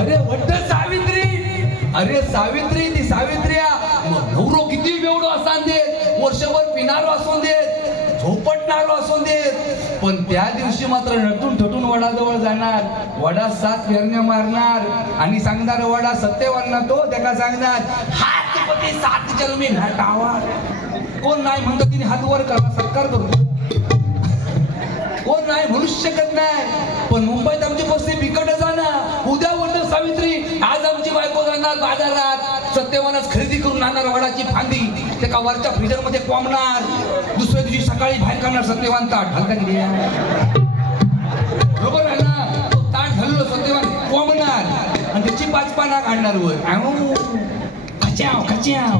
अरे वड्ड सावित्री, अरे सावित्री ती सावित्री नवरो किती बेवडो असून देत, वर्षभर पिणारो असून देत, झोपटणारो असून देत, पण त्या दिवशी मात्र नटून ठटून वडाजवळ जाणार, वडा 7 फेरण्या मारणार आणि सांगणार वडा सत्यवान ना तो त्याला सांगणार हात पती 7 जन्मी घाटावा. कोण नाही म्हणतो तिने हात वर करा, सत्कार करतो. कोण नाही म्हणू शकत नाही. पण मुंबईत आमची परिस्थिती बिकट जाणार. उद्या वडील सावित्री, आज आमची बायको जाणार बाजारात, सत्यवानच खरेदी करून आणणार वडाची फांदी, त्या वरच्या फ्रीजर मध्ये कोंबणार, दुसऱ्या दिवशी सकाळी बाहेर काढणार सत्यवान ताट हलका गेली. बरोबर आहे ना? तो ताट घाललो सत्यवान कोंबणार आणि त्याची 5 पाना काढणार वर. खच्याव खच्याव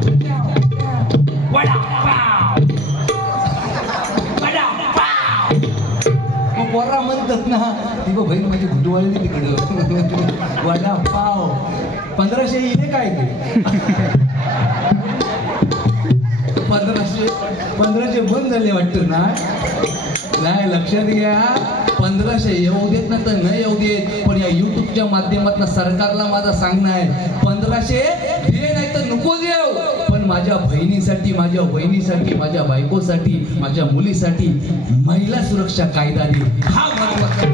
वडा पाव, वडा पाव. पोरा म्हणतात ना, ती गो बहीण माझी घुटवाळली तिकडं वडा पाव 1500 इथे काय ते 1500 बंद झाले वाटतं ना. नाही लक्षात घ्या, 1500 येऊ देत ना तर न येऊ देत, पण या युट्यूबच्या माध्यमातून सरकारला माझा सांगणं आहे, 1500 दे नाही तर नको देऊ, पण माझ्या बहिणीसाठी, माझ्या वहिनीसाठी, माझ्या बायकोसाठी, माझ्या मुलीसाठी महिला सुरक्षा कायदा दे. हा महत्वाचा आहे.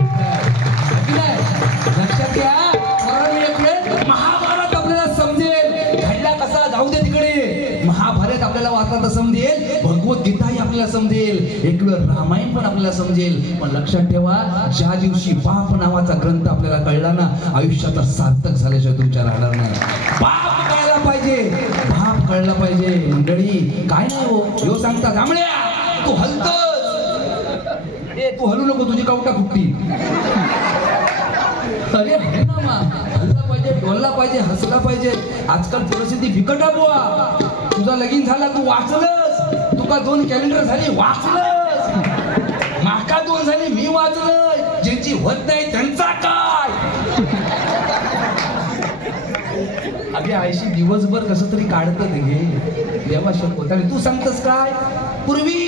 लक्षात घ्या, महाभारत आपल्याला समजेल, घडला कसा जाऊ दे तिकडे, महाभारत आपल्याला वाचता समजेल, भगवद्गीताही आपल्याला समजेल, एक वेळ रामायण पण आपल्याला समजेल. पण लक्षात ठेवा, ज्या दिवशी बाप नावाचा ग्रंथ आपल्याला कळला ना, आयुष्याचा सार्थक झाल्याशिवाय तुमच्या राहणार नाही. बाप कळला पाहिजे, बाप कळला पाहिजे. मंडळी काय नाही हो, ह्यो सांगता जांभळ्या तू हलतोस, ए तू हलू नको, तुझी कवटा फुटती. अरे हल्ला पाहिजे, डोलला पाहिजे, हसला पाहिजे. आजकाल परिस्थिती बिकट आहे बुवा. तुझा लगीन झाला तू वाचलंस, तुका 2 कॅलेंडर झाली वाचलंस, माका 2 झाली मी वाचलंय, ज्यांची होत नाही त्यांचा काय. अगे आयशी दिवसभर कसं तरी काढतात हे देवा शपथ. आणि तू सांगतस काय, पूर्वी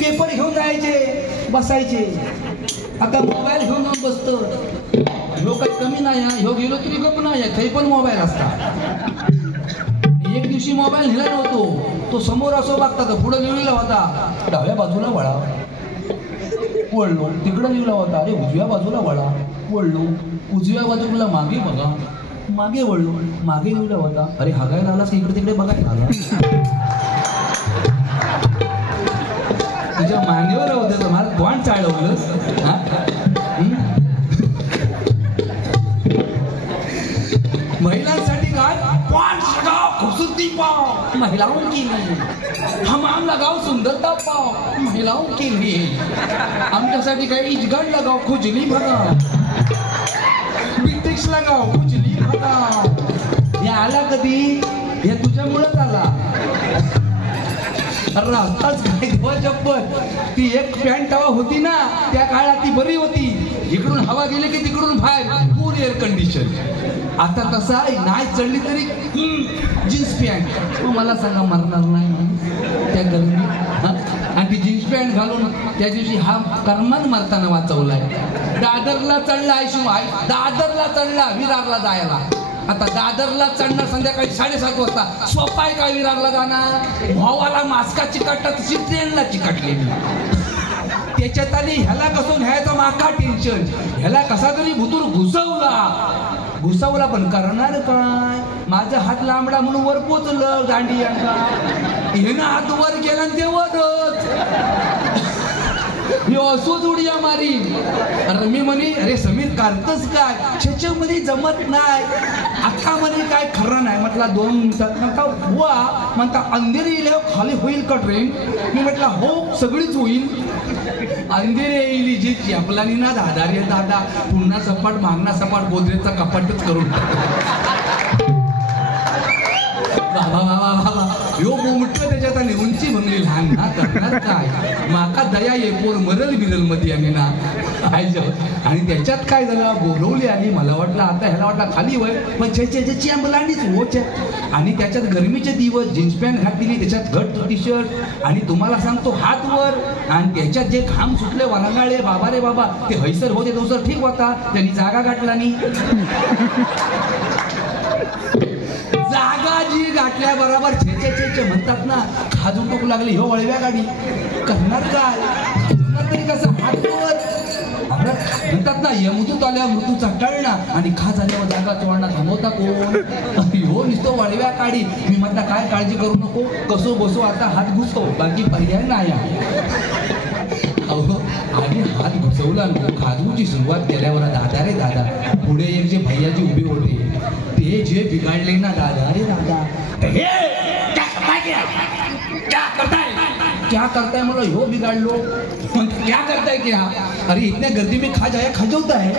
पेपर घेऊन जायचे बसायचे, आता मोबाईल घेऊन जाऊन बसतो. ह्यो काही कमी नाही, ह्यो गेलो तरी गप नाही, काही पण मोबाईल असता. एक दिवशी मोबाईल नेला नव्हतो, तो समोर असो बघता तर पुढे लिहिला होता डाव्या बाजूला वळा, वळलो, तिकडं लिहिला होता अरे उजव्या बाजूला वळा, वळलो, उजव्या बाजूला मागे बघा, मागे वळलो, मागे लिहिला होता अरे हागायला आलास की इकडे तिकडे बघायला आला. तुझ्या मानेवर होतं तर मला कोण चाळवलंस. महिलांसाठी काय खूबसूरती पाव महिलाओं के लिए, हमाम लगाओ सुंदरता पाव महिलाओं के लिए, आमच्यासाठी काय इजगड लगाओ खुजली भगाव, बिटिक्स लगाओ खुजली भगाव. हे आला कधी, हे तुझ्यामुळेच आला. आताच काय देवा शपथ, ती एक पॅन्ट हवा होती ना त्या काळात ती बरी होती, इकडून हवा गेली की तिकडून बाहेर फुल एअर कंडिशन. आता तसं आहे, नाही चढली तरी जीन्स पॅन्ट. मला सांगा मरणार नाही त्या गरमी. आणि ती जीन्स पॅन्ट घालून त्या दिवशी हा कर्मान मारताना वाचवलाय. दादरला चढला शिवाय, दादरला चढला विरारला जायला. आता दादरला चढणार संध्याकाळी 7:30 वाजता, सोपा आहे का विरारला जाणार. भावाला मास्का चिकटला तशी ट्रेनला चिकटलेली. त्याच्यात आली ह्याला कसं न्यायचं माका टेन्शन, ह्याला कसा तरी भुतूर घुसवला पण करणार काय. माझा हात लांबडा म्हणून वर पोचलं दांडी अंगा, हिनं हात वर गेला आणि ते वरच असोच उड्या मारी. अरे मी म्हणे अरे समीर काढतच काय, छेच्यामध्ये जमत नाही, आता म्हणे काय खरं नाही. म्हटला 2 मिनिटात म्हणता बुवा, म्हणता अंधेरी येईल खाली होईल का ट्रेन. मी म्हटला हो सगळीच होईल. अंधेरी येईल जी आपलानी ना दादारी दादा, पुन्हा सपाट मागणा सपाट गोदरेचा कपाटच करून बाबा बाबा बाबा यो म्हटलं त्याच्यात आली उंची भंगली लहान ना करणार काय माका दया ये पोर मरल बिरल मध्ये आम्ही ना आणि त्याच्यात काय झालं बोलवली आली मला वाटलं आता ह्याला वाटलं खाली वय पण त्याची आंबलांडीच होच आणि त्याच्यात गरमीचे दिवस जीन्स पॅन्ट घातलेली त्याच्यात घट टी शर्ट आणि तुम्हाला सांगतो हात वर आणि त्याच्यात जे घाम सुटले वरंगाळे बाबा रे बाबा ते हैसर होते तो ठीक होता त्यांनी जागा गाठला नाही जागा जी गाठल्या बरोबर छेचे म्हणतात ना खाजून टोकू लागले ह्यो वळव्या गाडी करणार काय करणार तरी कसं हातवर म्हणतात ना यमदूत आल्या मृत्यूचा टळणा आणि खा झाल्यावर जागा चोळणा थांबवता कोण ह्यो नुसतो वळव्या काढी मी म्हटलं काय काळजी करू नको कसो बसो आता हात घुसतो बाकी पर्याय नाही अहो आधी हात घुसवला खाजूची सुरुवात केल्यावर दादा रे दादा पुढे एक जे भैयाजी उभे होते ते जे बिघाडले ना दादा रे दादा क्या करताय मला ह्यो बिघाडलो क्या करताय क्या अरे इतने गर्दी में खा जाया खजवता है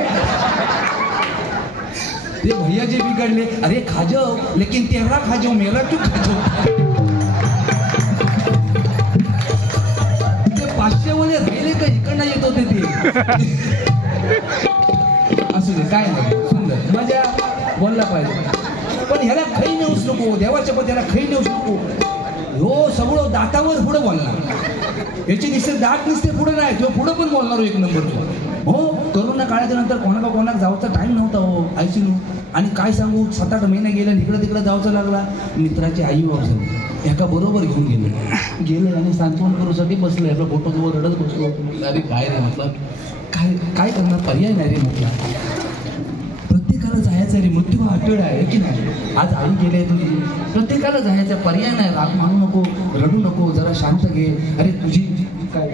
ते भैया जे बिगड़ले अरे खाजव लेकिन तेरा खाजव मेरा क्यों खाजव ते 500 वाले राहिले का इकडनं येत होते ते असू दे काय नाही सुंदर मजा बोलला पाहिजे पण ह्याला खाई नेऊच नको देवाच्या पत्याला खाई नेऊच नको हो सगळं दातावर पुढं बोलणार याची दिसते दात नसते पुढे नाही तो पुढं पण बोलणार एक नंबरचं हो करोना काळाच्या नंतर कोणाला जायचा टाइम नव्हता हो आयसीयू आणि काय सांगू 7-8 महिने गेले इकडं तिकडं जायचं लागला मित्राची आई वापस एका बरोबर घेऊन गेले आणि सांत्वन करूसाठी बसले आपला फोटो रडत बसलो अरे काय रे म्हटलं काय करणार पर्याय नाही रे म्हटलं प्रत्येकाला जायचं रे मृत्यू हा अटळ आहे की नाही आज आई गेले तुझी प्रत्येकाला जायचा पर्याय नाही राग मानू नको रडू नको जरा शांत घे अरे तुझी काय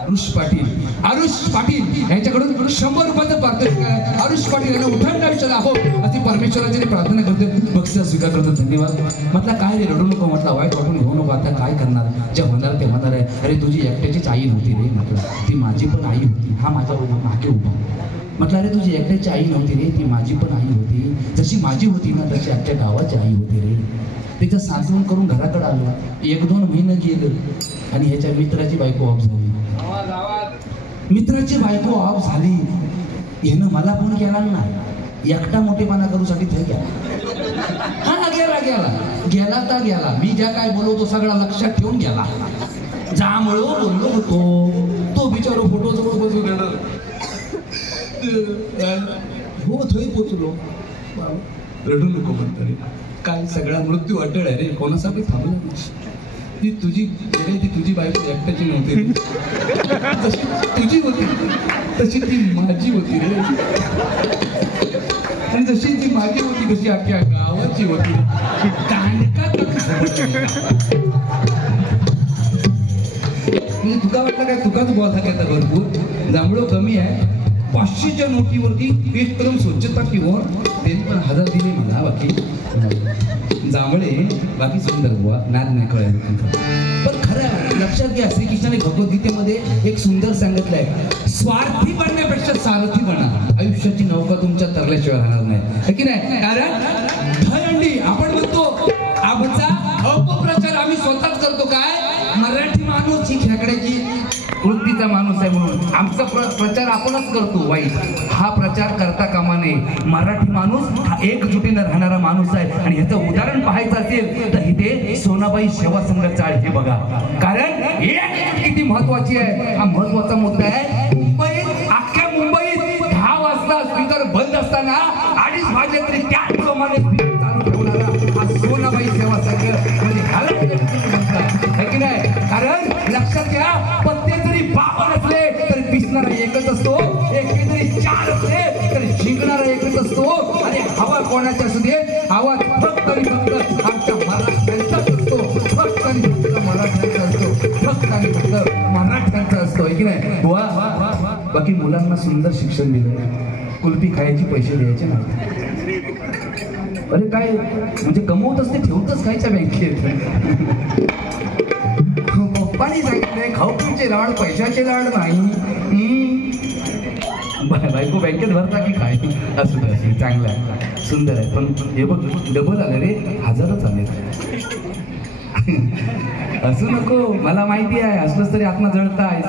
आरुष पाटील यांच्याकडून 100 रुपयाचं पारितोषिक आहे आरुष पाटील यांना उठाण आयुष्याला हो अशी परमेश्वराची प्रार्थना करते बक्षीस स्वीकार करतो धन्यवाद म्हटलं काय रे रडू नको म्हटलं वाईट वाटून घेऊ नको आता काय करणार जे होणार ते होणार आहे अरे तुझी एकट्याचीच आई नव्हती रे म्हटलं ती माझी पण आई होती हा माझा मागे उभा म्हटलं अरे तुझी एकट्याची आई नव्हती रे ती माझी पण आई होती जशी माझी होती ना तशी आजच्या गावाची आई होती रे त्याचं सांत्वन करून घराकडे आलो 1-2 महिने गेलं आणि ह्याच्या मित्राची बायको ऑफ झाली मित्राची बायको ऑफ झाली यानं मला फोन केला नाही एकटा मोठेपणा करूसाठी ते गेला हा गेला तर गेला मी ज्या काय बोलवतो सगळा लक्षात ठेवून गेला ज्यामुळं बोललो होतो तो बिचारो फोटो जवळ बसू गेला हो थोडी पोचलो रडू नको म्हणतो काय सगळा मृत्यू अटळ आहे रे कोणासाठी थांबला ती तुझी बायको एकट्याची नव्हती जशी तुझी होती तशी ती माझी होती रे आणि जशी ती माझी होती तशी अख्ख्या गावाची होती तुका वाटलं काय तुकाच बोलता घेता भरपूर जांभळं कमी आहे 500च्या नोटीवरती पेस्ट करून स्वच्छता किंवा ते पण 1000 दिले मला बाकी जांभळे बाकी सुंदर बुवा नाद नाही कळायला पण खरं लक्षात घ्या श्रीकृष्णाने भगवद्गीतेमध्ये एक सुंदर सांगितलंय स्वार्थी बनण्यापेक्षा सारथी बना आयुष्याची नौका तुमच्या तरल्याशिवाय राहणार नाही की नाही कारण दहंडी आपण म्हणतो आमचा अपप्रचार आम्ही स्वतःच करतो काय मराठी माणूस ही खेकड्याची वृत्तीचा माणूस आहे म्हणून आमचा प्रचार आपणच करतो वाईट हा प्रचार करता कामा नये मराठी माणूस हा एकजुटीनं राहणारा माणूस आहे आणि ह्याचं उदाहरण पाहायचं असेल तर इथे सोनाबाई सेवा संघ चाळ हे बघा कारण एकजूट किती महत्वाची आहे हा महत्वाचा मुद्दा आहे मुंबईत अख्ख्या मुंबईत 10 वाजता स्पीकर बंद असताना 2:30 वाजले तरी त्याचप्रमाणे स्पीकर चालू ठेवणारा हा सोनाबाई सेवा संघ म्हणजे ह्याला की नाही कारण लक्षात घ्या पत्ते जरी बाबा नसले तरी पिसणारा एकच असतो एके जरी 4 असले तरी जिंकणारा एकच असतो आणि हवा कोणाच्या असू दे हवा फक्त आणि फक्त आमच्या मराठ्यांचाच असतो फक्त आणि फक्त मराठ्यांचा असतो फक्त आणि फक्त मराठ्यांचा असतो की नाही वा बाकी मुलांना सुंदर शिक्षण दिलं कुल्फी खायची पैसे द्यायचे नाही अरे काय म्हणजे कमवतच ते ठेवतच खायच्या बँकेत पप्पानी सांगितलंय खाऊचे लाड पैशाचे लाड नाही बायको बँकेत भरता की काय? असू दे, चांगलं आहे, सुंदर आहे. पण हे बघ डबल आले रे, 1000च आले. असू नको, मला माहिती आहे असलंच तरी आत्मा जळताय.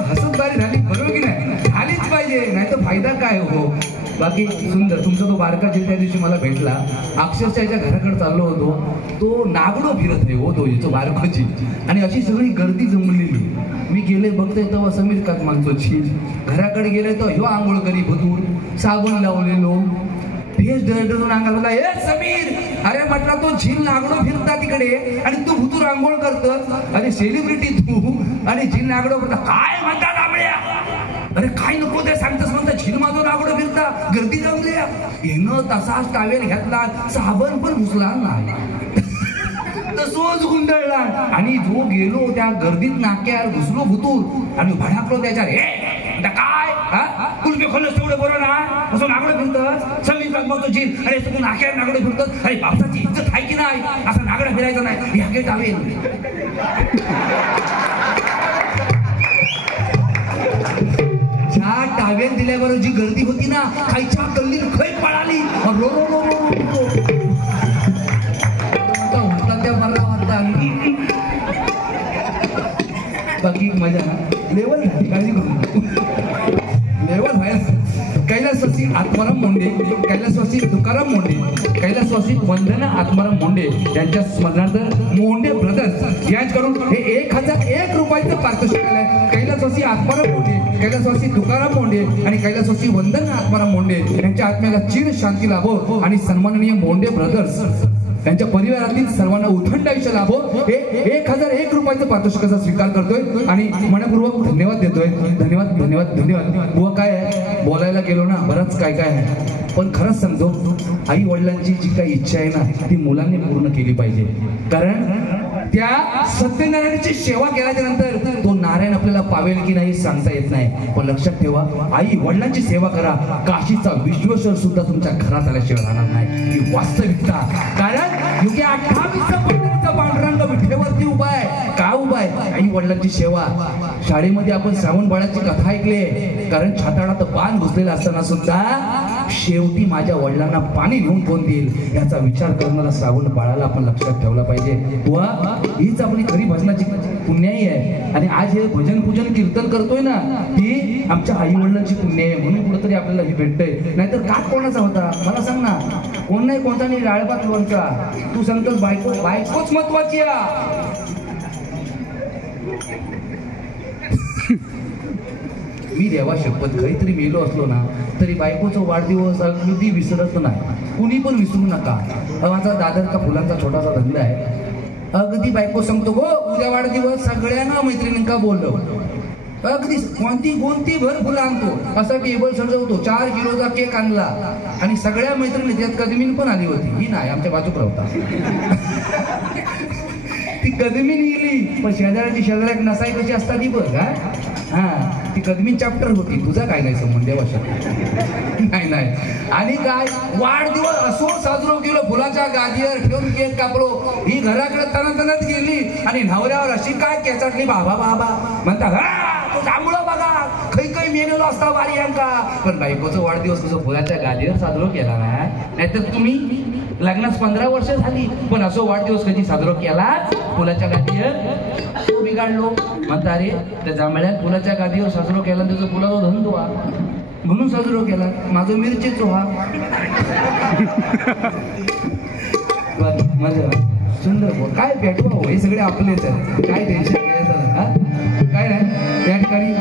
हसत बारी झाली बरोबर की नाही? झालीच पाहिजे, नाही तर फायदा काय हो. बाकी सुंदर तुमचा तो बारका जे त्या दिवशी मला भेटला, अक्षरशः याच्या घराकडे चाललो होतो, तो नागडो फिरत आहे हो तो याचं बारकाची, आणि अशी सगळी गर्दी जमलेली. मी गेले बघतोय तेव्हा समीर काक माणसाची घराकडे गेले तर ह्यो आंघोळ करी भतूर, साबण लावलेलो, फेस डळडळून अंगाला, ए समीर, अरे म्हटलं तो झील नागडो फिरता तिकडे आणि तू भुतूर आंघोळ करतोस, अरे सेलिब्रिटी तू आणि झील नागडो करता, काय म्हणता दामड्या? अरे काय नको ते सांगतस म्हणता, झील माझं नागडो फिरता, गर्दी जमली. येणं तसाच टावेल घेतला, साबण पण घुसला नाही, तसोच गुंडळला. आणि जो गेलो त्या गर्दीत नाक्यावर घुसलो भुतूर आणि भडाकलो त्याच्यावर, हे काय कुलबी खोलस तेवढं बरं ना, असं नागडं फिरतस, समीर काकमाचं झील, अरे तू नाक्यावर नागडं फिरतस, अरे बापसाची इज्जत आहे की नाही, असं नागडं फिरायचं नाही, ह्या गेट टावेल. ज्या टावेल दिल्याबरोबर जी गर्दी होती ना, खायच्या कल्ली खै पळाली, रो रो रो रो होता त्या मला वाटता. बाकी मजा लेवल झाली, काळजी करू लेवल व्हायला. कैलासवासी आत्माराम मोंडे, कैलासवासी तुकाराम मोंडे, कैलासवासी वंदना आत्माराम मोंडे यांच्या स्मरणार्थ मोंडे ब्रदर्स यांच्याकडून हे 1001 रुपयाचं पारितोषिक आहे. कैलासवासी आत्माराम मोंडे, कैलासवासी तुकाराम मोंडे आणि कैलासवासी वंदना आत्माराम मोंडे यांच्या आत्म्याला चिर शांती लाभो आणि सन्माननीय मोंडे ब्रदर्स त्यांच्या परिवारातील सर्वांना उथंड आयुष्य लाभो हे 1001 रुपयाचं पारितोषिकाचा स्वीकार करतोय आणि मनपूर्वक धन्यवाद देतोय. धन्यवाद धन्यवाद धन्यवाद. बुवा काय आहे, बोलायला गेलो ना बरंच काय काय आहे, पण खरंच सांगतो, आई वडिलांची जी काही इच्छा आहे ना ती मुलांनी पूर्ण केली पाहिजे. कारण त्या सत्यनारायणाची सेवा केल्याच्या नंतर तो नारायण आपल्याला पावेल की नाही सांगता येत नाही, पण लक्षात ठेवा, आई वडिलांची सेवा करा, काशीचा विश्वेश्वर सुद्धा तुमच्या घरात आल्याशिवाय राहणार नाही, ही वास्तविकता. कारण युगे 28 पांडुरंग विठेवरती उभा आहे, का उभा आहे? आई वडिलांची सेवा. शाळेमध्ये आपण श्रावण बाळाची कथा ऐकली, कारण छाताडात बाण घुसलेला असताना सुद्धा शेवटी माझ्या वडिलांना पाणी घेऊन कोण देईल याचा विचार करणारा श्रावण बाळाला आपण लक्षात ठेवला पाहिजे. वा हीच आपली खरी भजनाची पुण्याई आहे. आणि आज हे भजन पूजन कीर्तन करतोय ना, ही आमच्या आई वडिलांची पुण्याई आहे, म्हणून कुठेतरी आपल्याला हे भेटतंय. नाहीतर काट कोणाचा होता मला सांग ना, कोण नाही कोणता नाही, राळबात लोणचा. तू सांगतोस बायकोच महत्वाची आहे. मी देवा शपथ काहीतरी मेलो असलो ना तरी बायकोचा वाढदिवस अगदी विसरत नाही, कुणी पण विसरू नका. माझा दादरचा फुलांचा छोटासा धंदा आहे, अगदी बायको सांगतो हो उद्या वाढदिवस, सगळ्यांना मैत्रिणींका बोललो, अगदी कोणती भर फुलं आणतो, असा टेबल सजवतो, 4 किलोचा केक आणला आणि सगळ्या मैत्रिणी, त्यात कदमीन पण आली होती, ही नाही आमच्या बाजूक राहता. ती कदमीन गेली पण शेजाऱ्याची शेजाऱ्यात नसाई कशी असतात ती बघ. हा ती कदमीन चॅप्टर होती, तुझा काय नाही संबंध देवाशा नाही नाही. आणि काय वाढदिवस असो साजरो केलो, फुलाच्या गादीवर ठेवून केक कापलो, ही घराकडे तनतनत गेली आणि नवऱ्यावर अशी काय केसाटली, बाबा बाबा म्हणता, हा तो जांभूळ बघा खै खै मेलेलो असता बारी यांका. पण बायकोचा वाढदिवस तुझं फुलाच्या गादीवर साजरो केला ना, नाहीतर तुम्ही लग्नास 15 वर्ष झाली पण असो वाढदिवस कधी साजरा केला फुलाच्या गादीवर बिघाडलो. म्हणता अरे त्या जांभळ्यात फुलाच्या गादीवर साजरा केला, त्याचा फुलाचा धंदो हा म्हणून साजरा केला, माझं मिरचीचो हा. मजा सुंदर काय भेटवा हो, हे सगळे आपलेच आहे, काय टेन्शन घ्यायचं काय नाही. या ठिकाणी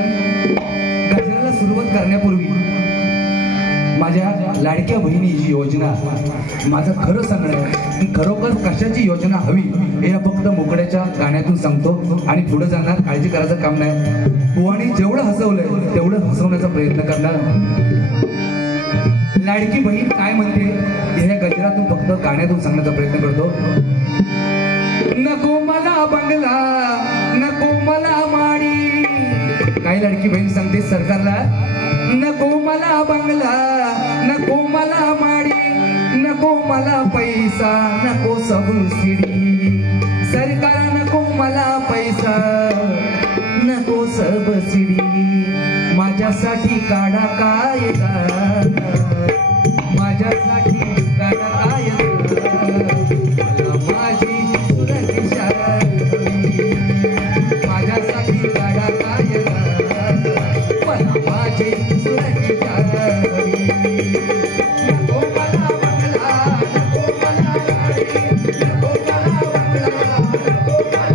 गजराला सुरुवात करण्यापूर्वी माझ्या लाडक्या बहिणीची योजना, माझं खरं सांगणं आहे, खरोखर कशाची योजना हवी हे फक्त मोकळ्याच्या गाण्यातून सांगतो आणि पुढे जाणार, काळजी करायचं काम नाही. बुवानी जेवढं हसवलंय तेवढं हसवण्याचा प्रयत्न करणार. लाडकी बहीण काय म्हणते हे गजरातून फक्त गाण्यातून सांगण्याचा प्रयत्न करतो. नको मला बंगला, नको मला माडी. काय लाडकी बहीण सांगते सरकारला, नको मला बंगला, नको मला माडी, नको मला पैसा, नको सबुसिडी. सरकार नको मला पैसा, काढा कायदा माझ्यासाठी काढा कायदा मला माझी सुरक्षा हवी माझ्यासाठी काढा कायदा मला माझी सुरक्षा हवी नको मला बंगला नको मला गाडी नको मला बंगला नको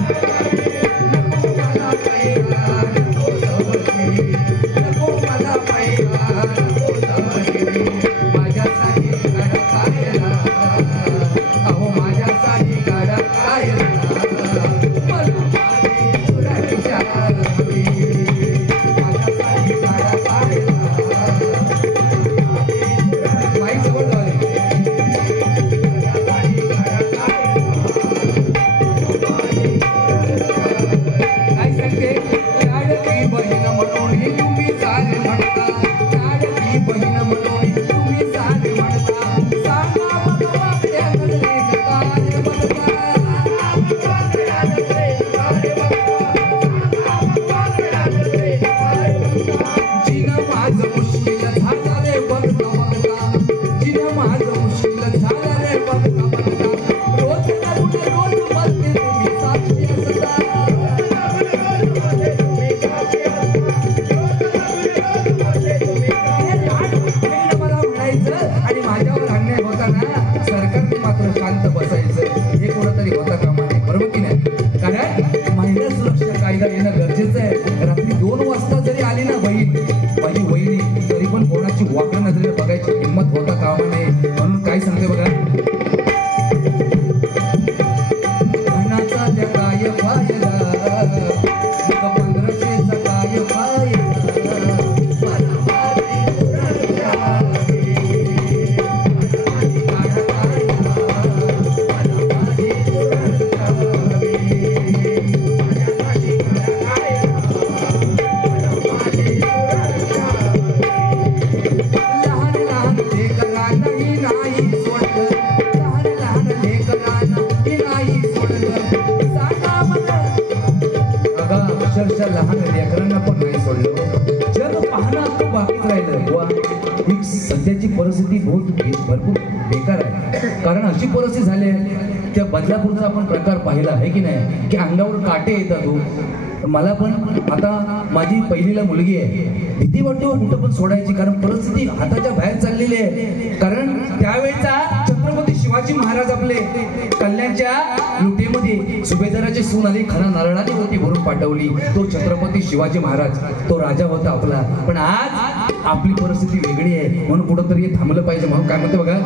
मला गाडी नको मला पैसा नको सवशी नको मला पैसा नको सवशी माझ्यासाठी काढा कायदा अहो माझ्यासाठी काढा कायदा मला माझी सुरक्षा हवी माझ्यासाठी काढा कायदा माईक जवळ झाले काय सांगते लाडकी बहीण म्हणून तुम्ही चाले म्हणता लाडकी बहीण म्हणून तुम्ही चाले म्हणता सांगा मग आपल्या नजरेत काय बघता जिनं माझं मुश्किल झालं रे बघता बघता जिनं माझं मुश्किल झालं रे बघता बघता रोज नरून रोज मरते तुम्ही साक्षी असता मला म्हणायचं आणि माझ्यावर अन्याय होता ना सरकारने मात्र शांत बसायचं हे कोणतरी होता कामा नये बरोबर की नाही कारण महिला सुरक्षा कायदा येणं गरजेचं आहे रात्री 2 वाजता जरी आली ना बहीण माझी वहिनी तरी पण कोणाची वाकड्या नजरेने बघायची हिंमत होता कामा नये म्हणून काय सांगते बघा धनाचा त्या काय फायदा मग 1500चा काय फायदा मला माझी सुरक्षा हवी. काढा कायदा मला माझी सुरक्षा हवी. माझ्यासाठी काढा कायदा मला माझी सुरक्षा लहान लहान लेकरांनाही नाही सोडलं लहान लहान लेकरांनाही नाही सोडलं सांगा मला अगं अक्षरशः लहान लेकरांना पण नाही सोडलं जग पाहणं तो बाकीच राहिलं बुवा ही सध्याची परिस्थिती भरपूर बेकार आहे कारण अशी परिस्थिती झाली आहे त्या बदलापूरचा आपण प्रकार पाहिला आहे की नाही की अंगावर काटे येतात हो मला पण आता माझी पहिलीला मुलगी आहे भीती वाटते कुठं पण सोडायची कारण परिस्थिती हाताच्या बाहेर चाललेली आहे कारण त्यावेळेचा छत्रपती शिवाजी महाराज आपले कल्याणच्या लुटेमध्ये सुभेदाराची सून आली खरा नारळाने होती भरून पाठवली तो छत्रपती शिवाजी महाराज तो राजा होता आपला पण आज आपली परिस्थिती वेगळी आहे म्हणून कुठंतरी हे थांबलं पाहिजे म्हणून काय म्हणते बघा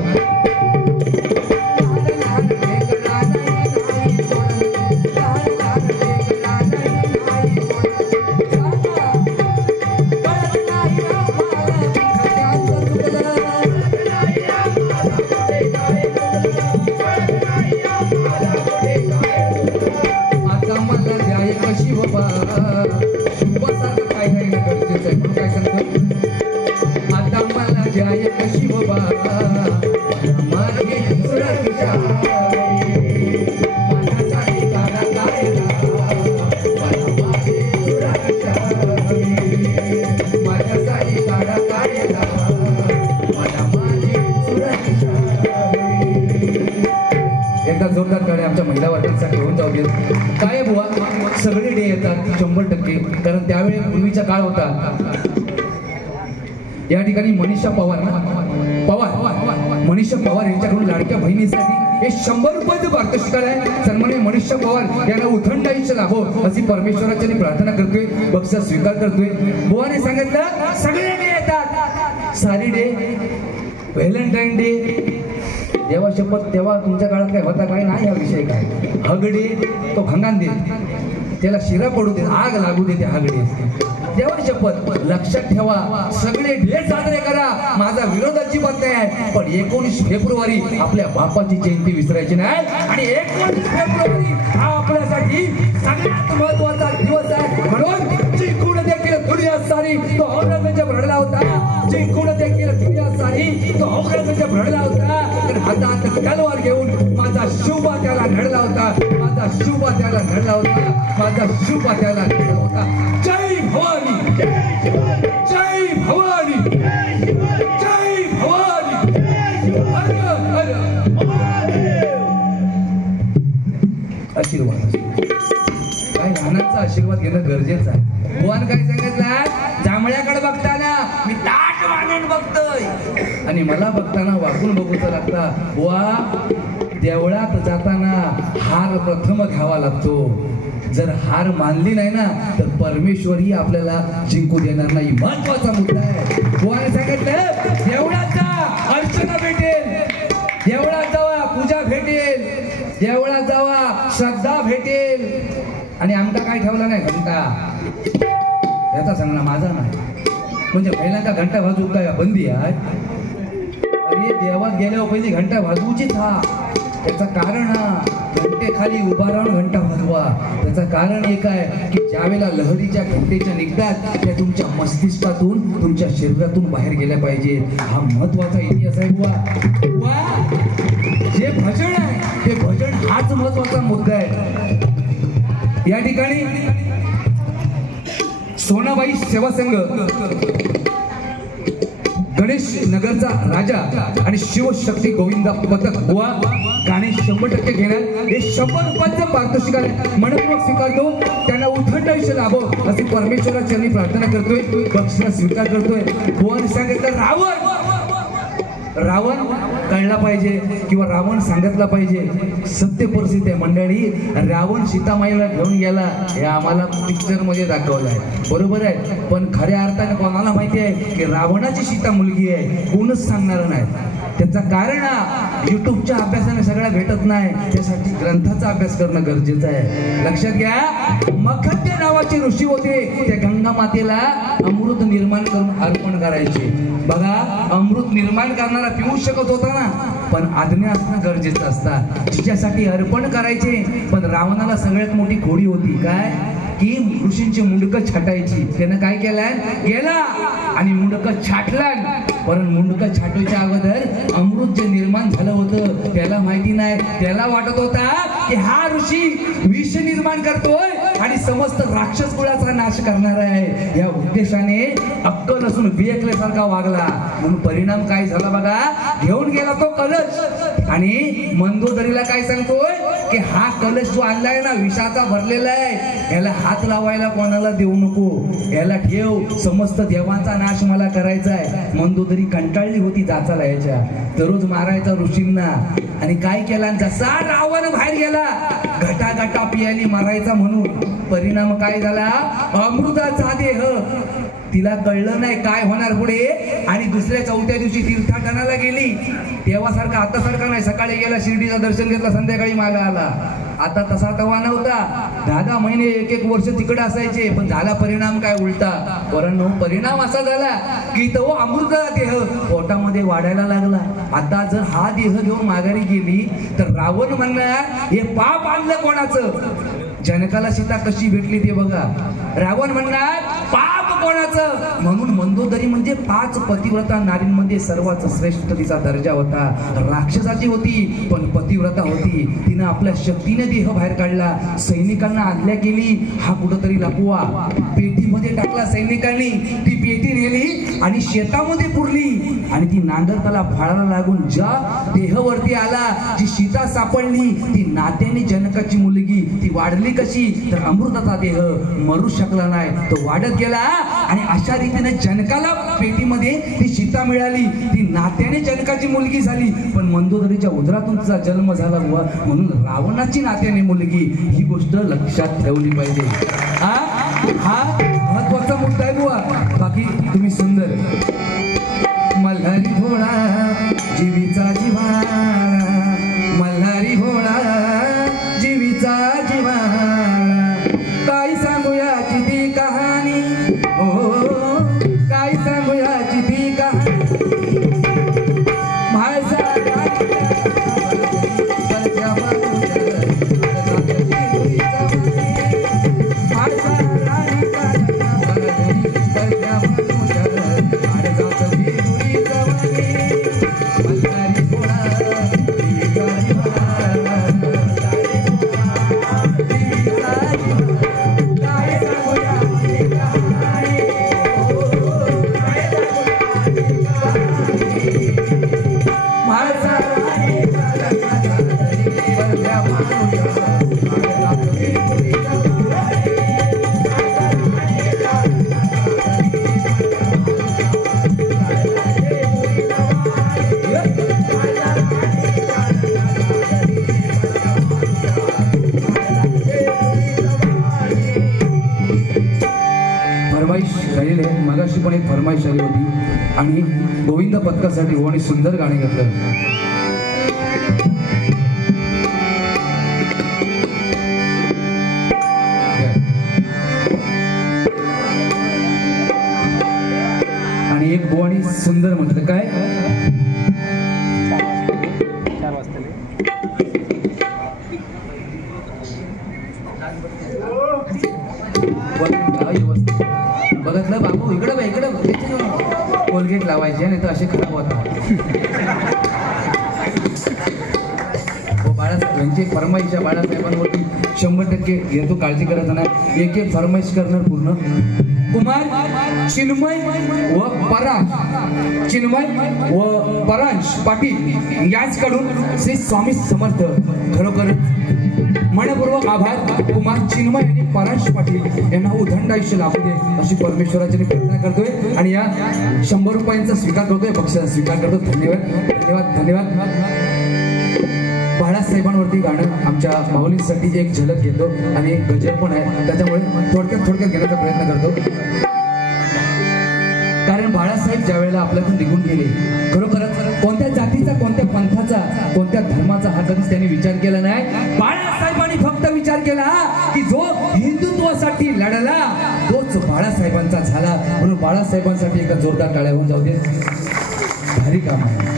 आता मला द्याय कशी बाबा शुभासारखं काय काय गरजेचं आहे म्हणून काय सांगतो आता मला द्याय कशी बाबा माझी सुरक्षा माझ्यासाठी काढा कायदा मला माझी सुरक्षा माझ्यासाठी काढा कायदा मला माझी सुरक्षा एकदा जोरदार टाळ्या आमच्या महिला वर्गांसाठी घेऊन जाऊ देत काय बुवा सगळे डे येतात 100% कारण त्यावेळी पूर्वीचा काळ होता या ठिकाणी मनीषा पवार यांच्याकडून लाडक्या बहिणीसाठी हे 100 रुपयाचं पारितोषिक आहे सन्माननीय मनीषा पवार यांना उथंड आयुष्य लाभो अशी परमेश्वराची प्रार्थना करतोय बक्षीस स्वीकार करतोय बुवाने सांगितलं सगळे डे येतात सारी डे व्हॅलेंटाईन डे देवा शपथ तेव्हा तुमच्या काळात काय होता काय नाही हा विषय काय हगडे तो खंगान दे त्याला शिरा पडू दे आग लागू दे ते हगडे देवा शपथ लक्षात ठेवा सगळे डे साजरे करा माझा विरोध अजिबात नाही आहे पण 19 फेब्रुवारी आपल्या बापाची जयंती विसरायची नाही आणि 19 फेब्रुवारी हा आपल्यासाठी सगळ्यात महत्वाचा दिवस आहे म्हणून जिंकून देखील दुनिया सारी तो औरंगजेब रडला होता जिंकून देखील दुनिया सारी तो औरंगजेब रडला होता हातात तलवार घेऊन माझा शिवबा त्याला लढला होता माझा शिवबा त्याला लढला होता माझा शिवबा त्याला लढला होता जय भवानी जय भवानी आशीर्वाद काय लहानाचा आशीर्वाद घेणं गरजेचं आहे. बुवान काय सांगितलं, जांभळ्याकडे बघताना मी ताट मानून बघतोय आणि मला बघताना वाकून बघूचा लागता. बुवा देवळात जाताना हार प्रथम घ्यावा लागतो. जर हार मानली नाही ना तर परमेश्वरही आपल्याला जिंकू देणार नाही. महत्वाचा मुद्दा आहे. बुवाने सांगितलं देवळात जा, अर्चना भेटेल, देवळात जावा पूजा भेटेल, देवळात जावा श्रद्धा भेटेल. आणि आमचा काय ठेवला नाही घंटा, याचा सांगणार माझा नाही. म्हणजे पहिल्यांदा घंटा वाजवू काय बंदी आहे? अरे देवात गेल्यावर पहिली घंटा वाजवूचीच. हा त्याचं कारण हा घंटे खाली उभा राहून घंटा वाजवा. त्याचं कारण एक आहे की ज्यावेळेला लहरीच्या घंटेच्या निघतात त्या तुमच्या मस्तिष्कातून तुमच्या शरीरातून बाहेर गेल्या पाहिजेत. हा महत्वाचा इतिहास आहे बुवा. जे भजन आहे ते भजन हाच महत्वाचा मुद्दा आहे. या ठिकाणी सोनाबाई सेवा संघ, गणेश नगरचा राजा आणि शिवशक्ती गोविंदा पथक बुवा गाणे 100% घेणार. हे 100 रुपयाचं पारितोषिक आहे. मनपूर्वक स्वीकारतो. त्यांना उथंड आयुष्य लाभो अशी परमेश्वराची मी प्रार्थना करतोय. बक्षीस स्वीकार करतोय. बुवाने सांगितलं रावण कळला पाहिजे किंवा रावण सांगितला पाहिजे. सत्य परिस्थिती आहे मंडळी. रावण सीतामाईला घेऊन गेला हे आम्हाला पिक्चर मध्ये दाखवलं आहे, बरोबर आहे. पण खऱ्या अर्थाने कोणाला माहिती आहे की रावणाची सीता मुलगी आहे? कोणच सांगणार नाही. त्याचं कारण युट्यूबच्या अभ्यासाने सगळ्या भेटत नाही. त्यासाठी ग्रंथाचा अभ्यास करणं गरजेचं आहे. लक्षात घ्या, मखत्य नावाचे ऋषी होते. त्या गंगा मातेला अमृत निर्माण करून अर्पण करायचे. बघा, अमृत निर्माण करणारा पिऊ शकत होता ना, पण आज्ञा असणं गरजेचं असतं. तिच्यासाठी अर्पण करायचे. पण रावणाला सगळ्यात मोठी खोडी होती काय की ऋषींची मुंडकं छाटायची. त्यानं काय केलं, गेला आणि मुंडकं छाटलं. पण मुंडकं छाटायच्या अगोदर अमृत जे निर्माण झालं होतं त्याला माहिती नाही. त्याला वाटत होता की हा ऋषी विष निर्माण करतोय आणि समस्त राक्षस कुळाचा नाश करणार आहे. या उद्देशाने अक्कल असून विवेकल्यासारखा वागला. म्हणून परिणाम काय झाला बघा, घेऊन गेला तो कलश आणि मंदोदरीला काय सांगतोय की हा कलश जो आणलाय ना विषाचा भरलेला आहे, याला हात लावायला कोणाला देऊ नको, याला ठेव, समस्त देवांचा नाश मला करायचा आहे. मंदोदरी कंटाळली होती जाचाला याच्या, दररोज मारायचा ऋषींना. आणि काय केला, जसा रावण बाहेर गेला घटा पियाली मारायचा म्हणून. परिणाम काय झाला, अमृताचा देह. तिला कळलं नाही काय होणार पुढे. आणि दुसऱ्या चौथ्या दिवशी तीर्थाटनाला गेली. तेव्हासारखा आता सारखा नाही, सकाळी गेला शिर्डीचं दर्शन घेतलं, संध्याकाळी मागा आला. आता तसा तवा नव्हता. 10 महिने 1 वर्ष तिकडे असायचे. पण झाला परिणाम काय उलटा. परंतु परिणाम असा झाला की तो अमृत देह पोटामध्ये वाढायला लागला. आता जर हा देह घेऊन माघारी गेली तर रावण म्हणणार हे पाप आणलं कोणाचं. जनकाला सीता कशी भेटली ते बघा. रावण म्हणणार पाप कोणाचं. म्हणून मंदोदरी म्हणजे 5 पतिव्रता नारींमध्ये सर्वात श्रेष्ठ तिचा दर्जा होता. राक्षसाची होती पण पतिव्रता होती. तिनं आपल्या शक्तीने देह बाहेर काढला. सैनिकांना आज्ञा केली हा कुठंतरी लपवा. पेटीमध्ये टाकला सैनिकांनी. ती पेटी नेली आणि शेतामध्ये पुरली. आणि ती नांगरताला फाळाला लागून ज्या देहवरती आला, जी सीता सापडली ती नात्याने जनकाची मुलगी. ती वाढली कशी तर अमृताचा देह मरू शकला नाही, तो वाढत गेला. आणि अशा रीतीने जनकाला पेटीमध्ये ती सीता मिळाली. ती नात्याने जनकाची मुलगी झाली. पण मंदोदरीच्या उदरातून तिचा जन्म झाला बुवा. म्हणून रावणाची नात्याने मुलगी. ही गोष्ट लक्षात ठेवली पाहिजे. हा महत्वाचा मुद्दा आहे बुवा. बाकी तुम्ही सुंदर मल्हारी भोळा जीवीचा जिव्हाळा, मल्हारी भोळा जीवीचा जिव्हाळा. काय सांगूयाची ती कहाणी, हो काय सांगूयाची ती कहाणी. छोटीशी पण एक फरमाईश आली होती आणि गोविंद पथकासाठी ओवाने सुंदर गाणे घेतलं. आणि एक बोवानी सुंदर म्हटलं काय बघतलं बाबू इकडं कोलगेट लावायचे नाही तर असे खराब होतात. बाळासाहेबांची फरमाईश बाळासाहेबांवरती 100% घेतो, काळजी करायचं नाही. एक फरमाईश करणार पूर्ण. कुमार चिन्मय व परांश पाटील याचकडून श्री स्वामी समर्थ खरोखर मनपूर्वक आभार. कुमार चिन्मय आणि परांश पाटील यांना उदंड आयुष्य लाभू दे अशी परमेश्वराची प्रार्थना करतोय आणि या 100 रुपयांचा स्वीकार करतोय, बक्षिसाचा स्वीकार करतो. धन्यवाद. बाळासाहेबांवरती गाणं आमच्या माऊलींसाठी एक झलक घेतो आणि एक गजल पण आहे, त्याच्यामुळे थोडक्यात घेण्याचा प्रयत्न करतो. कारण बाळासाहेब ज्या वेळेला आपल्यातून निघून गेले, खरोखरच कोणत्या जातीचा, कोणत्या पंथाचा, कोणत्या धर्माचा हा कधीच त्यांनी विचार केला नाही. बाळासाहेबांनी फक्त विचार केला की जो हिंदुत्वासाठी लढला तोच बाळासाहेबांचा झाला. म्हणून बाळासाहेबांसाठी एका जोरदार टाळ्या होऊन जाऊ दे. भारी काम आहे.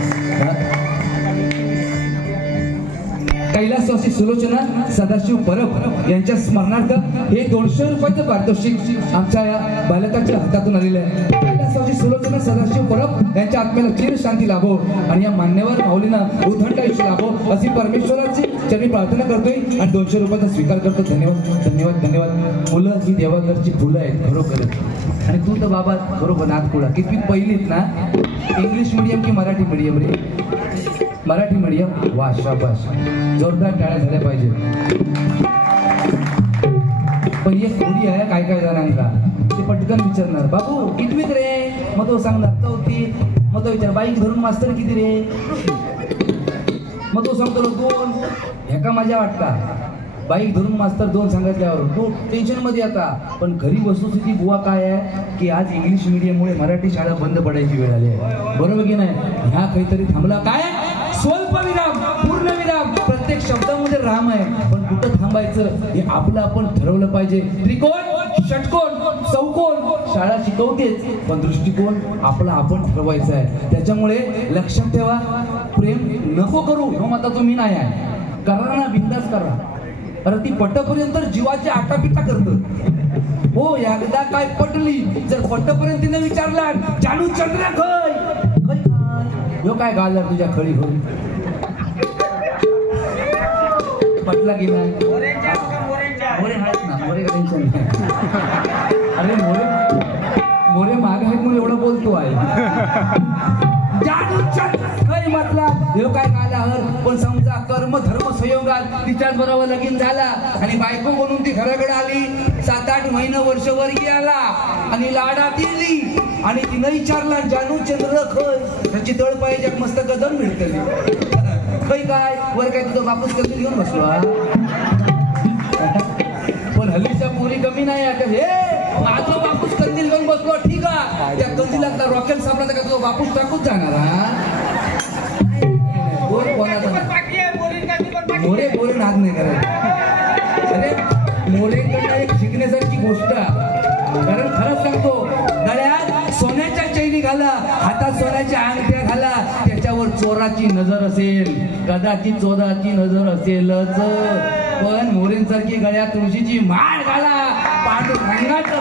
कैलासवासी सुलोचना सदाशिव परब यांच्या स्मरणार्थ हे 200 रुपयाचं पारितोषिक आमच्या या बालकाच्या हातातून आलेलं आहे. कैलासवासी सुलोचना सदाशिव परब यांच्या आत्म्याला चिर शांती लाभो आणि या मान्यवर माऊलींना उदंड आयुष्य लाभो अशी परमेश्वराची चरणी प्रार्थना करतोय आणि 200 रुपयाचा स्वीकार करतो. धन्यवाद. मुलं ही देवाघरची फुलं आहेत खरोखरच. आणि तू तर बाबा बरोबर नाथकुळा किती पहिलीत ना, इंग्लिश मीडियम की मराठी मीडियम रे? मराठी मीडियम. वा शाबाश, जोरदार टाळ्या झाल्या पाहिजे. पण एक थोडी आहे काय जणांना ते पटकन विचारणार बाबू कितवीत रे, मग तो सांगणार 4थी. मग तो विचार बाईक धरून मास्तर किती रे, मग तो सांगतो 2. ह्या का माझ्या वाटता बाईक धरून मास्तर 2 सांगितल्यावर तो टेन्शन मध्ये आता. पण खरी वस्तुस्थिती बुवा काय आहे की आज इंग्लिश मीडियममुळे मराठी शाळा बंद पडायची वेळ आली आहे, बरोबर की नाही? ह्या काहीतरी थांबला काय, स्वल्पविराम पूर्णविराम, प्रत्येक शब्दामध्ये राम आहे. पण कुठं थांबायचं हे आपलं आपण ठरवलं पाहिजे. त्रिकोण, षटकोण, चौकोन शाळा शिकवतेच, पण दृष्टिकोन आपला आपण ठरवायचा आहे. त्याच्यामुळे लक्षात ठेवा, प्रेम नको करू हो माता तुम्ही नाही आहे, करा ना, बिंदास करा. अरे ती पटपर्यंत जीवाची आटापिटा करत हो. एकदा काय पटली जर पटपर्यंत तिने विचारला जानू चंद्रा खय यो काय घालला तुझ्या खळी होऊन पटला की नाही? मोरे आहेत ना, मोरे टेन्शन नाही. अरे मोरे माग आहेत म्हणून एवढं बोलतो आहे. जानू चंद्रा खय म्हटला यो काय घालावर. पण समजा कर्म धर्म संयोगात तिच्याच बरोबर लगीन झाला आणि बायको म्हणून ती घराकडे आली. 7-8 महिने वर्षभर गेला आणि लाडात येली आणि तिनं विचारला जानू चंद्र खय. त्याची तळ पाहिजे मस्त गदन मिळतली. खय काय वर काय तुझं बापूस कसं घेऊन बसला. पण हल्लीच्या पोरी कमी नाही आता. हे माझं बापूस कंदील घेऊन बसलो ठीक आहे, त्या कंदीलातला रॉकेल सापडला का तुझं बापूस टाकूच जाणार. मोरे नाद नाही करायचं. अरे मोरेकडनं एक शिकण्यासारखी गोष्ट, कारण खरंच सांगतो, गळ्यात सोन्याच्या चैनी घाला, हातात सोन्याच्या अंगठ्या घाला, त्याच्यावर चोराची नजर असेल, कदाचित चोराची नजर असेलच. पण मोरेंसारखी गळ्यात तुळशीची माळ घाला, पांडुरंगाचं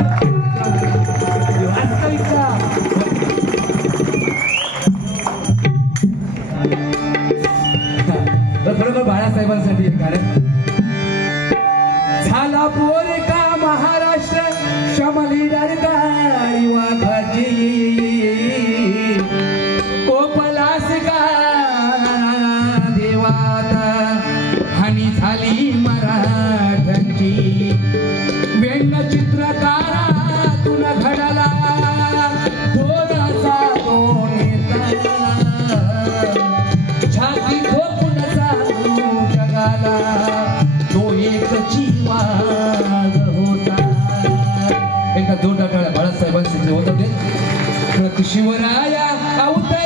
वास्तविकता. खरोखर बाळासाहेबांसाठी गाणं. झाला पोर का महाराष्ट्र शमली दरकारी वाघाची, कोपलास का देवाता हानी झाली मराठ्यांची. व्यंगचित्रकारा तुला घडला थोडासा तो नेता, छाती ठोकून जगाला होतं ते शिवराया अवतार